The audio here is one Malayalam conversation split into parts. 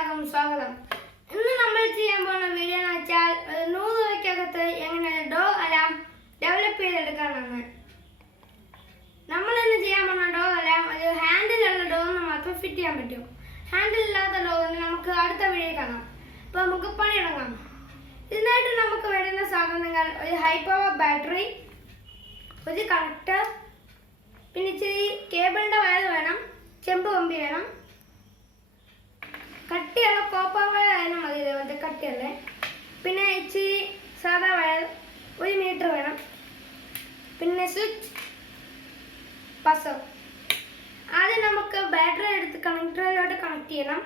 എല്ലാവർക്കും സ്വാഗതം. ഇന്ന് നമ്മൾ ചെയ്യാൻ പോകുന്ന വീഡിയോ എന്ന് വെച്ചാൽ 100 രൂപയ്ക്കകത്ത് എങ്ങനെ ഡോ അലാം ഡെവലപ്പ് ചെയ്തെടുക്കാനാണ്. നമ്മൾ ഇന്ന് ചെയ്യാൻ പോകുന്ന ഡോ അലാം ഒരു ഹാൻഡിലുള്ള ഡോന്ന് മാത്രം ഫിറ്റ് ചെയ്യാൻ പറ്റും. ഹാൻഡിൽ ഇല്ലാത്ത ഡോ നമുക്ക് അടുത്ത വീഡിയോ കാണാം. അപ്പോൾ നമുക്ക് പണി തുടങ്ങാം. ഇതിനായിട്ട് നമുക്ക് വേണ്ടുന്ന സാധനങ്ങൾ ഒരു ഹൈ പവർ ബാറ്ററി, ഒരു കണക്ടർ, പിന്നെ ഇച്ചിരി കേബിളിൻ്റെ വയർ വേണം, ചെമ്പ് കമ്പി വേണം, കട്ടിയുള്ള കോപ്പർ വയർ ആയാലും മതി, ഇതേപോലത്തെ കട്ടിയല്ലേ. പിന്നെ ഇച്ചിരി സാധാ വയർ 1 മീറ്റർ വേണം, പിന്നെ സ്വിച്ച്, ബസർ. ആദ്യം നമുക്ക് ബാറ്ററി എടുത്ത് കണക്ടറിലോട്ട് കണക്ട് ചെയ്യണം.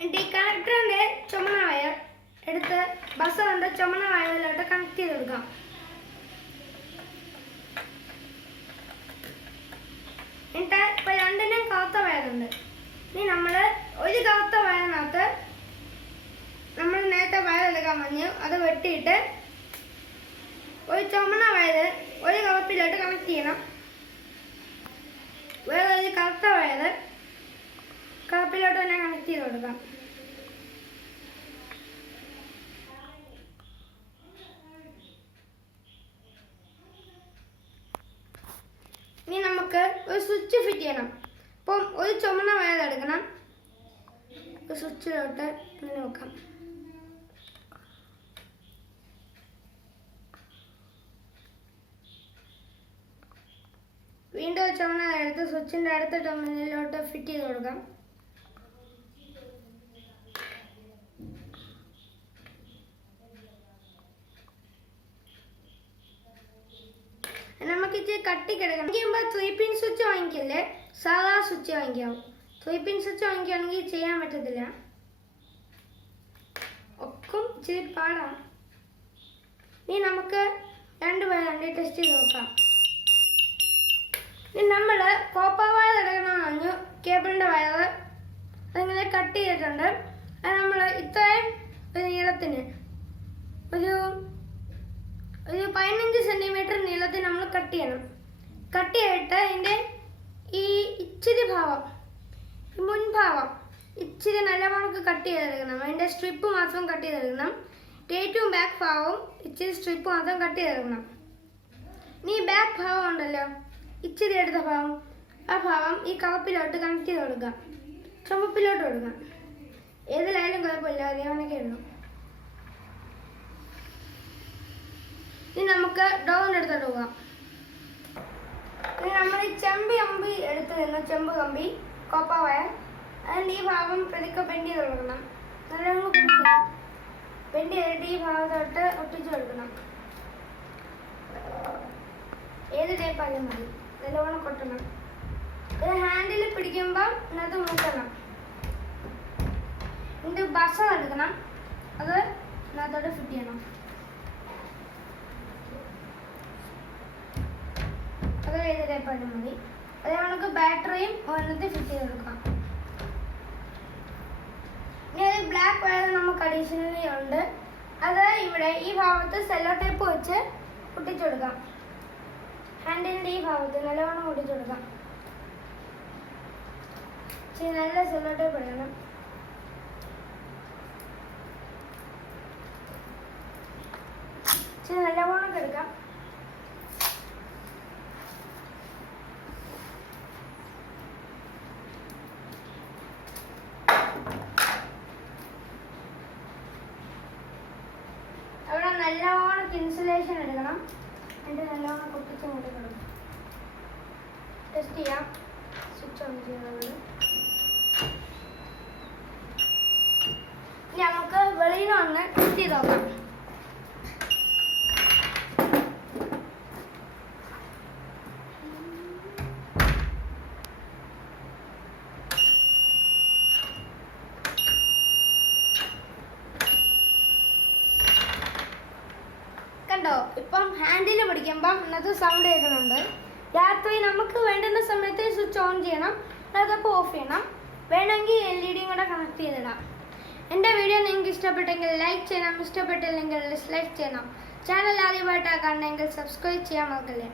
എന്നിട്ട് ഈ കണക്ടറിൻ്റെ ചുമന്ന വയർ എടുത്ത് ബസറിൻ്റെ ചുമന്ന വയറിലോട്ട് കണക്ട് ചെയ്ത് കൊടുക്കാം. എന്നിട്ട് ഇപ്പോൾ രണ്ടിനും കറുത്ത വയറുണ്ട്. ഇനി നമ്മൾ ഒരു കറുത്ത വയറിനകത്ത് നമ്മൾ നേരത്തെ വയറെടുക്കാൻ പറഞ്ഞു, അത് വെട്ടിയിട്ട് ഒരു ചുമന്ന വയറ് ഒരു കറുപ്പിലോട്ട് കണക്ട് ചെയ്യണം. വേറെ ഒരു കറുത്ത വയറ് കറുപ്പിലോട്ട് തന്നെ കണക്ട് ചെയ്ത് കൊടുക്കാം. ഇനി നമുക്ക് ഒരു സ്വിച്ച് ഫിറ്റ് ചെയ്യണം. അപ്പം ഒരു ചുമന്ന വയർ എടുക്കണം, സ്വിച്ചിലോട്ട് ഇങ്ങനെ നോക്കാം. വീണ്ടും ഒരു ചുമന്ന വയർ എടുത്ത് സ്വിച്ചിൻ്റെ അടുത്ത ടെർമിനലിലോട്ട് ഫിറ്റ് ചെയ്ത് കൊടുക്കാം. നമുക്ക് ഇച്ചിരി കട്ടിക്കെടുക്കണം. 3 പിൻ സ്വിച്ച് വാങ്ങിക്കല്ലേ, സാധാ സ്വിച്ച് വാങ്ങിക്കാം. 3 പിൻ സ്വിച്ച് വാങ്ങിക്കുകയാണെങ്കിൽ ചെയ്യാൻ പറ്റത്തില്ല, ഒക്കും ഇച്ചിരി പാടാണ്. ഇനി നമുക്ക് 2 വയറുണ്ട്, ടെസ്റ്റ് ചെയ്ത് നോക്കാം. ഇനി നമ്മൾ കോപ്പർ വയർ എടുക്കണമെന്ന് കേബിളിൻ്റെ വയർ അതിങ്ങനെ കട്ട് ചെയ്തിട്ടുണ്ട്. അത് നമ്മൾ ഇത്രയും ഒരു നീളത്തിന് ഒരു 15 സെൻറ്റിമീറ്റർ നീളത്തിൽ നമ്മൾ കട്ട് ചെയ്യണം. കട്ട് ചെയ്തിട്ട് അതിൻ്റെ ഈ ഇച്ചിരി ഭാഗം, ഈ മുൻഭാഗം ഇച്ചിരി നല്ലവണ്ണം കട്ട് ചെയ്തെടുക്കണം. അതിൻ്റെ സ്ട്രിപ്പ് മാത്രം കട്ട് ചെയ്തെടുക്കണം. ഏറ്റവും ബാക്ക് ഭാഗവും ഇച്ചിരി സ്ട്രിപ്പ് മാത്രം കട്ട് ചെയ്തെടുക്കണം. ഇനി ബാക്ക് ഭാഗം ഉണ്ടല്ലോ, ഇച്ചിരി എടുത്ത ഭാഗം, ആ ഭാഗം ഈ കറുപ്പിലോട്ട് കണക്ട് ചെയ്ത് കൊടുക്കാം, ചുമപ്പിലോട്ട് കൊടുക്കാം. ഏതിലായാലും കുഴപ്പമില്ല, അതേവണക്കെ ഇടണം. ഇനി നമുക്ക് ഡോറിൻ്റെ അടുത്തോട്ട് പോകാം. ഇനി നമ്മൾ ഈ ചെമ്പ് കമ്പി എടുത്ത് നിന്ന് ചെമ്പ് കമ്പി കോപ്പർ വയർ അതിൻ്റെ ഈ ഭാഗം പതുക്കെ ബെൻഡ് ചെയ്ത് കൊടുക്കണം. നല്ലോണം ബെൻഡ് ചെയ്തിട്ട് ഈ ഭാഗത്തോട്ട് ഒട്ടിച്ച് കൊടുക്കണം. ഏത് ടൈപ്പായാലും മതി, നല്ലോണം കൊട്ടണം. ഇത് ഹാൻഡിൽ പിടിക്കുമ്പം ഇതിനകത്ത് മുട്ടണം. ഇതിൻ്റെ ബസർ എടുക്കണം, അത് ഇതിനകത്തോട്ട് ഫിറ്റ് ചെയ്യണം. അത് ഏത് ടൈപ്പായാലും മതി. അത് നമുക്ക് ബാറ്ററിയും ഒരെണ്ണത്തിൽ ഫിറ്റ് ചെയ്തെടുക്കാം. ഇനി ഒരു ബ്ലാക്ക് വയർ നമുക്ക് അഡീഷണലി ഉണ്ട്. അത് ഇവിടെ ഈ ഭാഗത്ത് സെല്ലോ ടേപ്പ് വെച്ച് ഒട്ടിച്ചു കൊടുക്കാം. ഹാൻഡിലിൻ്റെ ഈ ഭാഗത്ത് നല്ലവണ്ണം ഒട്ടിച്ചു കൊടുക്കാം. നല്ല സെല്ലോ ടേപ്പ് ഇടണം. നല്ലവണ്ണം എടുക്കാം. അവിടെ നല്ലോണം ഇൻസുലേഷൻ എടുക്കണം. എന്നിട്ട് നല്ലോണം പൊട്ടിച്ച് ഇങ്ങോട്ട് കൊടുക്കണം. ടെസ്റ്റ് ചെയ്യാം. സ്വിച്ച് ഓൺ ചെയ്യുന്നത് ഇനി നമുക്ക് വെളിയിൽ നിന്ന് ടെസ്റ്റ് ചെയ്ത് നോക്കാം. കണ്ടോ, ഇപ്പം ഹാൻഡിൽ പിടിക്കുമ്പം ഇന്നത്തെ സൗണ്ട് കേൾക്കുന്നുണ്ട്. രാത്രി നമുക്ക് വേണ്ടുന്ന സമയത്ത് സ്വിച്ച് ഓൺ ചെയ്യണം, അതൊക്കെ ഓഫ് ചെയ്യണം. വേണമെങ്കിൽ LED കൂടെ കണക്ട് ചെയ്തിടാം. എൻ്റെ വീഡിയോ നിങ്ങൾക്ക് ഇഷ്ടപ്പെട്ടെങ്കിൽ ലൈക്ക് ചെയ്യണം, ഇഷ്ടപ്പെട്ടില്ലെങ്കിൽ ഡിസ്ലൈക്ക് ചെയ്യണം. ചാനൽ ആദ്യമായിട്ടാണ് കാണണമെങ്കിൽ സബ്സ്ക്രൈബ് ചെയ്യാൻ മറക്കല്ലേ.